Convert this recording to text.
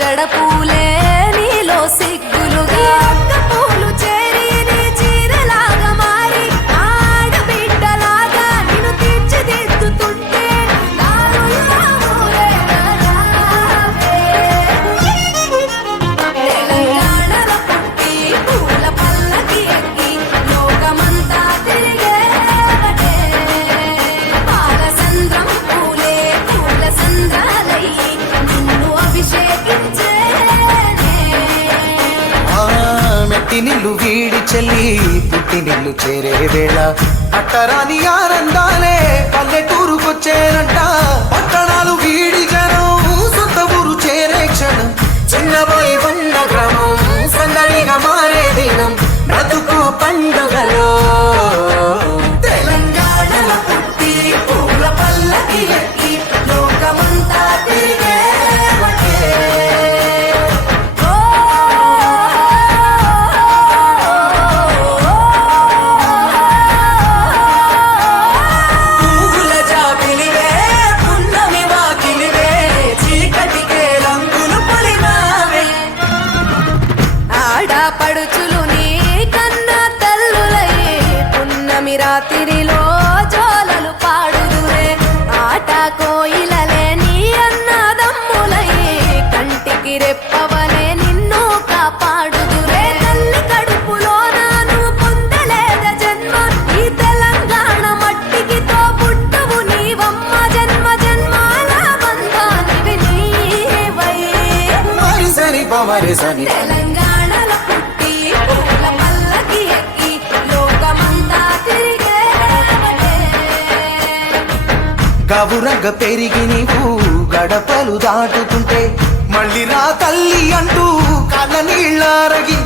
జడ పూలే పుట్టినిల్లు వీడి చెల్లి పుట్టినిల్లు చేరే వేళ. అట్టరాని ఆనందాలే పల్లెటూరుకొచ్చేనంట. పట్టణాలు వీడి జనం సొంత ఊరు చేరే క్షణం. చిన్నబోయి ఉన్న గ్రామం సందడిగా మారే దినం. బ్రతుకు పండుగ కోయిలలే నీ అన్నదమ్ములయ్యే కంటికి రెప్పవలే నిన్ను కాపాడుదురే తల్లి కడుపులో నాను పొందలేద జన్మ. ఈ తెలంగాణ మట్టికి తో పుట్టవు నీవమ్మ జన్మ జన్మాల బంధానివి నీవై. మరి గవురగ పెరిగి నీవు గడపలు దాటుతుంటే మళ్ళీ రా తల్లి అంటూ కళ్ళ నీళ్ళారగి